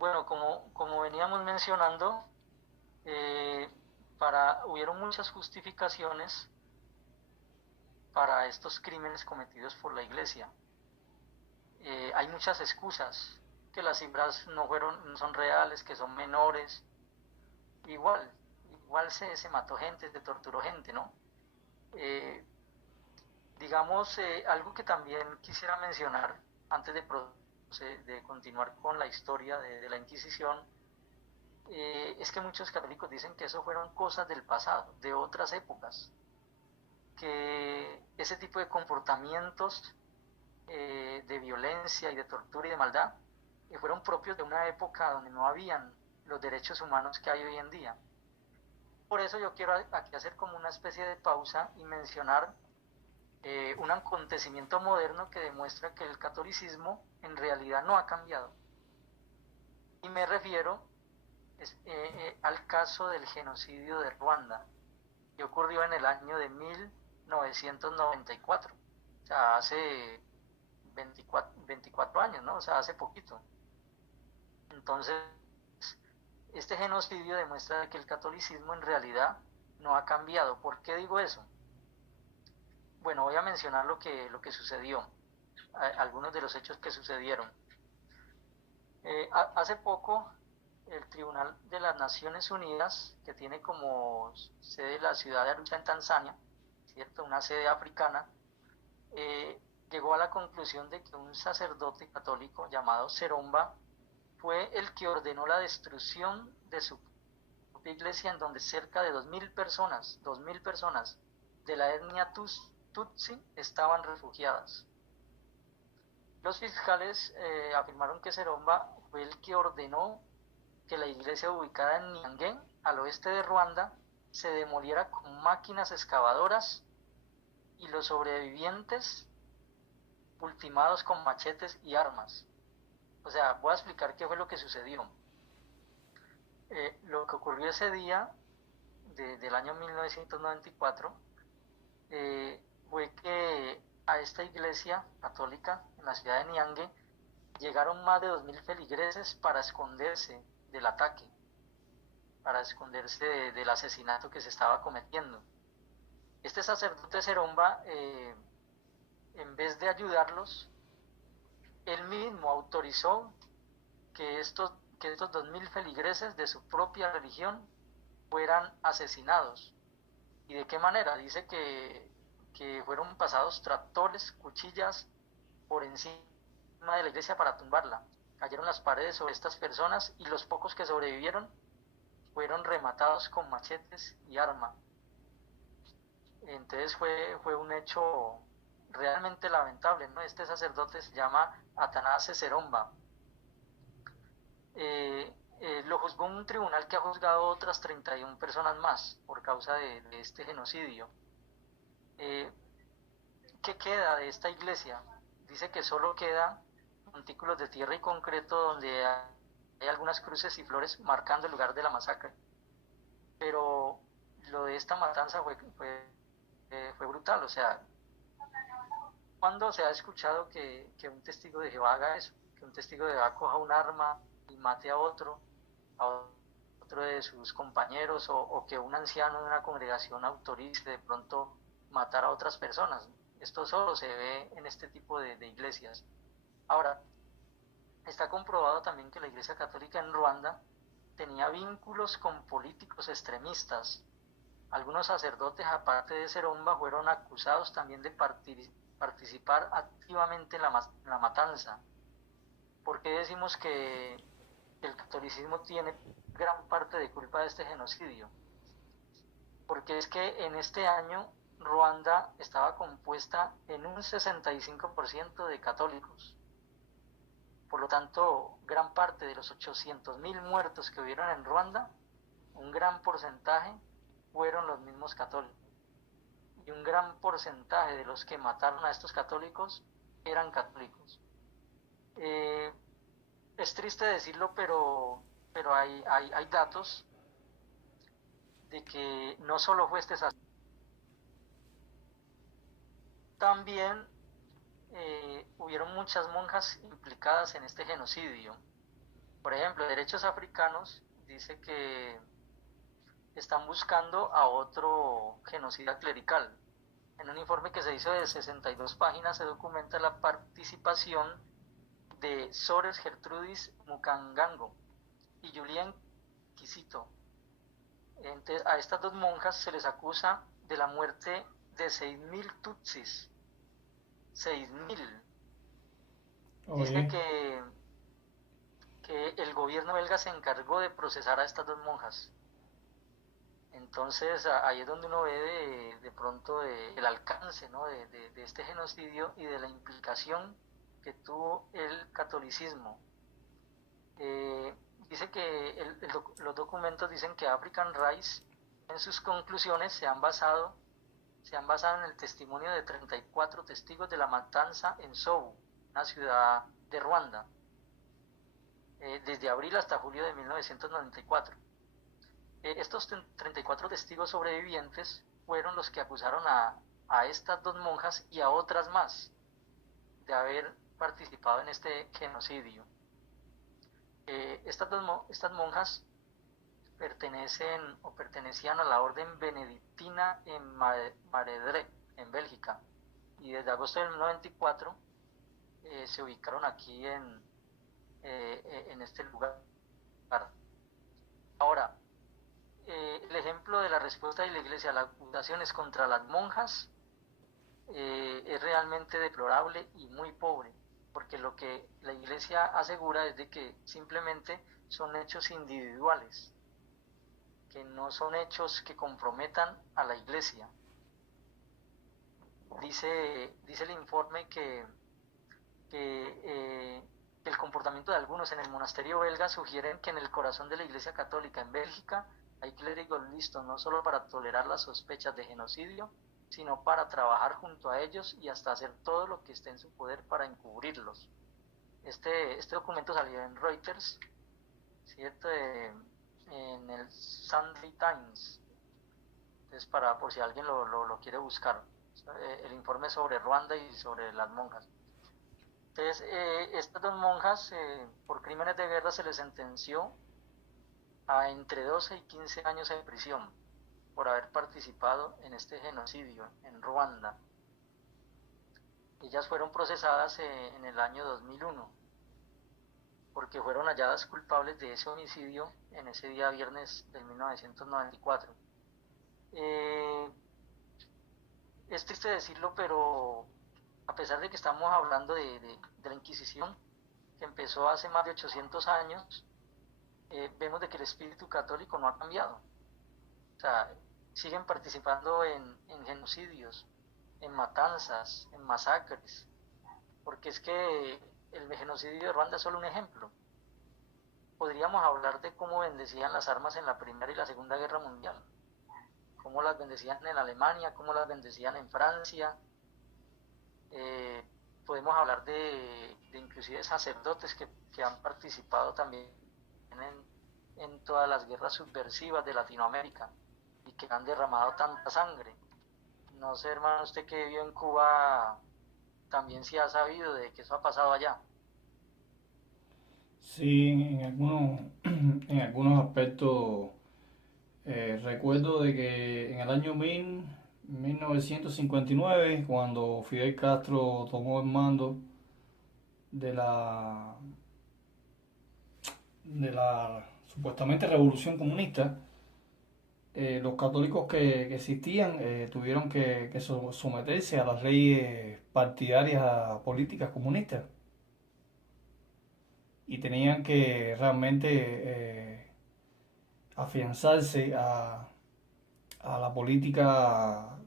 Bueno, como veníamos mencionando, eh, hubieron muchas justificaciones para estos crímenes cometidos por la iglesia. Hay muchas excusas, que las cifras no son reales, que son menores. Igual, igual se mató gente, se torturó gente, ¿no? Eh, digamos, algo que también quisiera mencionar antes de continuar con la historia de la Inquisición, es que muchos católicos dicen que eso fueron cosas del pasado, de otras épocas, que ese tipo de comportamientos de violencia y de tortura y de maldad fueron propios de una época donde no habían los derechos humanos que hay hoy en día. Por eso yo quiero aquí hacer como una especie de pausa y mencionar un acontecimiento moderno que demuestra que el catolicismo en realidad no ha cambiado. Y me refiero al caso del genocidio de Ruanda, que ocurrió en el año de 1994, o sea, hace 24 años, ¿no? O sea, hace poquito. Entonces, este genocidio demuestra que el catolicismo en realidad no ha cambiado. ¿Por qué digo eso? Bueno, voy a mencionar lo que sucedió, algunos de los hechos que sucedieron. Hace poco, el Tribunal de las Naciones Unidas, que tiene como sede la ciudad de Arusha en Tanzania, ¿cierto? Una sede africana, llegó a la conclusión de que un sacerdote católico llamado Seromba fue el que ordenó la destrucción de su propia iglesia, en donde cerca de 2.000 personas de la etnia Tutsi estaban refugiadas. Los fiscales afirmaron que Seromba fue el que ordenó que la iglesia ubicada en Niangén, al oeste de Ruanda, se demoliera con máquinas excavadoras y los sobrevivientes ultimados con machetes y armas. O sea, voy a explicar qué fue lo que sucedió. Lo que ocurrió ese día del año 1994 fue que a esta iglesia católica en la ciudad de Niangue llegaron más de 2.000 feligreses para esconderse del ataque, para esconderse del asesinato que se estaba cometiendo. Este sacerdote Seromba, en vez de ayudarlos, él mismo autorizó que estos 2.000 feligreses de su propia religión fueran asesinados. ¿Y de qué manera? Dice que fueron pasados tractores, cuchillas por encima de la iglesia para tumbarla. Cayeron las paredes sobre estas personas y los pocos que sobrevivieron fueron rematados con machetes y arma. Entonces fue un hecho realmente lamentable, ¿no? Este sacerdote se llama Atanase Seromba. Lo juzgó un tribunal que ha juzgado otras 31 personas más por causa de este genocidio. Eh, ¿Qué queda de esta iglesia? Dice que solo queda montículos de tierra y concreto donde hay algunas cruces y flores marcando el lugar de la masacre. Pero lo de esta matanza fue brutal. O sea, ¿cuándo se ha escuchado que un testigo de Jehová haga eso? Que un testigo de Jehová coja un arma y mate a otro de sus compañeros, o que un anciano de una congregación autorice de pronto matar a otras personas. Esto solo se ve en este tipo de iglesias. Ahora, está comprobado también que la Iglesia Católica en Ruanda tenía vínculos con políticos extremistas. Algunos sacerdotes, aparte de Seromba, fueron acusados también de participar activamente en la matanza. ¿Por qué decimos que el catolicismo tiene gran parte de culpa de este genocidio? Porque es que en este año Ruanda estaba compuesta en un 65% de católicos. Por lo tanto, gran parte de los 800.000 muertos que hubieron en Ruanda, un gran porcentaje fueron los mismos católicos. Y un gran porcentaje de los que mataron a estos católicos eran católicos. Eh, es triste decirlo, pero hay datos de que no solo fue este sacerdote, también hubieron muchas monjas implicadas en este genocidio. Por ejemplo, Derechos Africanos dice que están buscando a otro genocida clerical. En un informe que se hizo de 62 páginas se documenta la participación de Sores Gertrudis Mukangango y Julien Quisito. Entonces, a estas dos monjas se les acusa de la muerte de 6.000 tutsis. 6.000. Dice Oye, que el gobierno belga se encargó de procesar a estas dos monjas. Entonces ahí es donde uno ve de pronto el alcance, ¿no? de este genocidio y de la implicación que tuvo el catolicismo. Dice que los documentos dicen que African Rice en sus conclusiones se han basado en el testimonio de 34 testigos de la matanza en Sobu, una ciudad de Ruanda, desde abril hasta julio de 1994. Estos 34 testigos sobrevivientes fueron los que acusaron a estas dos monjas y a otras más de haber participado en este genocidio. Estas monjas pertenecían a la orden benedictina en Maredre, en Bélgica, y desde agosto del 94 se ubicaron aquí en este lugar. Ahora, el ejemplo de la respuesta de la Iglesia a las acusaciones contra las monjas es realmente deplorable y muy pobre, porque lo que la Iglesia asegura es de que simplemente son hechos individuales, que no son hechos que comprometan a la Iglesia. Dice el informe que el comportamiento de algunos en el monasterio belga sugieren que en el corazón de la Iglesia Católica en Bélgica hay clérigos listos no solo para tolerar las sospechas de genocidio, sino para trabajar junto a ellos y hasta hacer todo lo que esté en su poder para encubrirlos. Este documento salió en Reuters, ¿cierto? En el Sunday Times. Entonces, por si alguien lo quiere buscar, el informe sobre Ruanda y sobre las monjas. Entonces, estas dos monjas, por crímenes de guerra, se les sentenció a entre 12 y 15 años en prisión por haber participado en este genocidio en Ruanda. Ellas fueron procesadas en el año 2001 porque fueron halladas culpables de ese homicidio en ese día viernes de 1994. Es triste decirlo, pero a pesar de que estamos hablando de la Inquisición, que empezó hace más de 800 años, vemos de que el espíritu católico no ha cambiado. O sea, siguen participando en genocidios, en matanzas, en masacres, porque es que el genocidio de Ruanda es solo un ejemplo. Podríamos hablar de cómo bendecían las armas en la Primera y la Segunda Guerra Mundial, cómo las bendecían en Alemania, cómo las bendecían en Francia. Podemos hablar de inclusive sacerdotes que han participado también en todas las guerras subversivas de Latinoamérica y que han derramado tanta sangre. No sé, hermano, usted que vivió en Cuba, también sí ha sabido de que eso ha pasado allá. sí, en algunos aspectos recuerdo de que en el año 1959, cuando Fidel Castro tomó el mando de la supuestamente revolución comunista, los católicos que existían tuvieron que someterse a las leyes partidarias políticas comunistas y tenían que realmente afianzarse a la política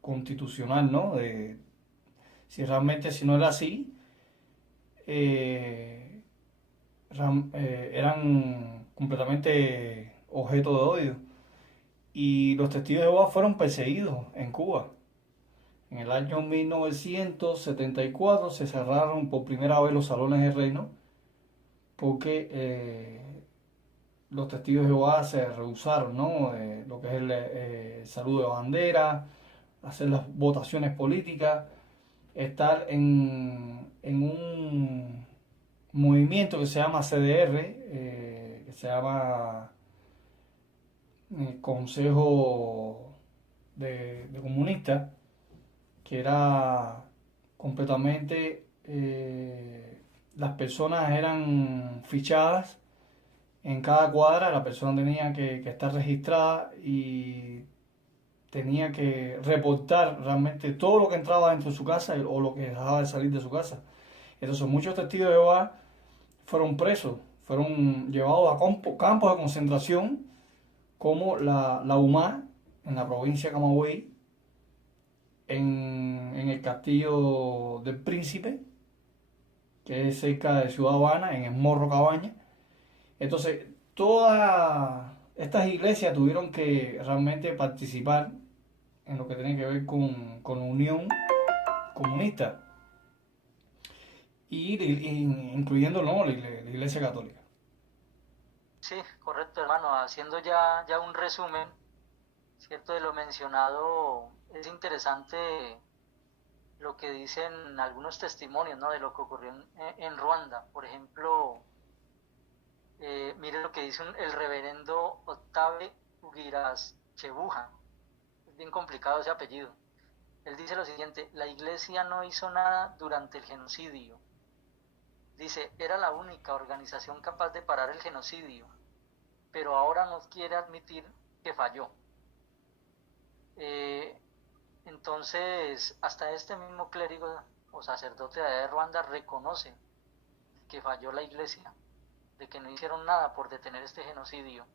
constitucional, ¿no? Si no era así, eh, eran completamente objeto de odio. Y los testigos de Jehová fueron perseguidos en Cuba. En el año 1974 se cerraron por primera vez los salones de reino porque los testigos de Jehová se rehusaron, ¿no? Lo que es el saludo de bandera, hacer las votaciones políticas, estar en un movimiento que se llama CDR, que se llama Consejo de Comunistas, que era completamente, las personas eran fichadas en cada cuadra, la persona tenía que estar registrada y tenía que reportar realmente todo lo que entraba dentro de su casa o lo que dejaba de salir de su casa. Entonces muchos testigos de Jehová fueron presos, fueron llevados a campos de concentración como la UMA en la provincia de Camagüey, en el castillo del Príncipe, que es cerca de Ciudad Habana, en el Morro Cabaña. Entonces, todas estas iglesias tuvieron que realmente participar en lo que tiene que ver con la Unión Comunista, incluyendo, ¿no?, la Iglesia Católica. Sí, correcto, hermano. Haciendo ya un resumen, ¿cierto? De lo mencionado, es interesante lo que dicen algunos testimonios, ¿no? De lo que ocurrió en Ruanda. Por ejemplo, mire lo que dice el reverendo Octave Ugiras Chebuja. Es bien complicado ese apellido. Él dice lo siguiente: la iglesia no hizo nada durante el genocidio. Dice, era la única organización capaz de parar el genocidio, pero ahora no quiere admitir que falló. Eh, entonces, hasta este mismo clérigo o sacerdote de Ruanda reconoce que falló la iglesia, de que no hicieron nada por detener este genocidio.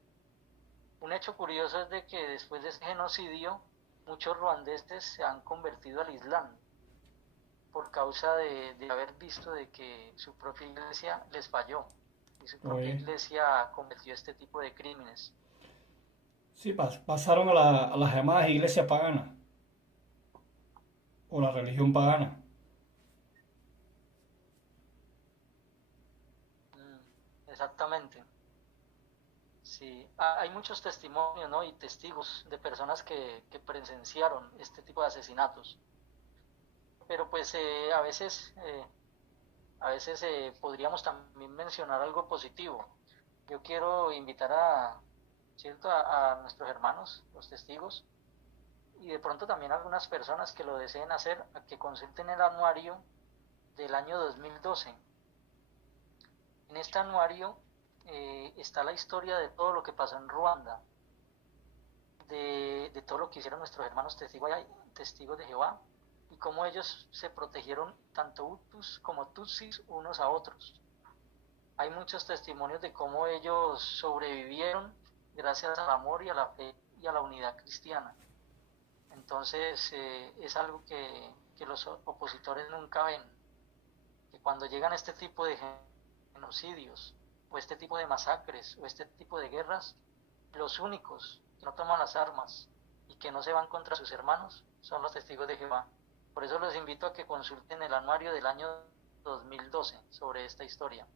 Un hecho curioso es de que después de este genocidio, muchos ruandeses se han convertido al Islam por causa de haber visto de que su propia iglesia les falló y su propia Oye, iglesia cometió este tipo de crímenes. sí, pasaron a las llamadas iglesias paganas o la religión pagana. Exactamente. Sí, hay muchos testimonios, ¿no? Y testigos de personas que presenciaron este tipo de asesinatos. Pero pues a veces podríamos también mencionar algo positivo. Yo quiero invitar ¿cierto? A nuestros hermanos, los testigos, y de pronto también a algunas personas que lo deseen hacer, a que consulten el anuario del año 2012. En este anuario está la historia de todo lo que pasó en Ruanda, de todo lo que hicieron nuestros hermanos testigos de Jehová, y cómo ellos se protegieron tanto Hutus como Tutsis unos a otros. Hay muchos testimonios de cómo ellos sobrevivieron gracias al amor y a la fe y a la unidad cristiana. Entonces es algo que los opositores nunca ven, que cuando llegan a este tipo de genocidios o este tipo de masacres o este tipo de guerras, los únicos que no toman las armas y que no se van contra sus hermanos son los testigos de Jehová. Por eso los invito a que consulten el anuario del año 2012 sobre esta historia.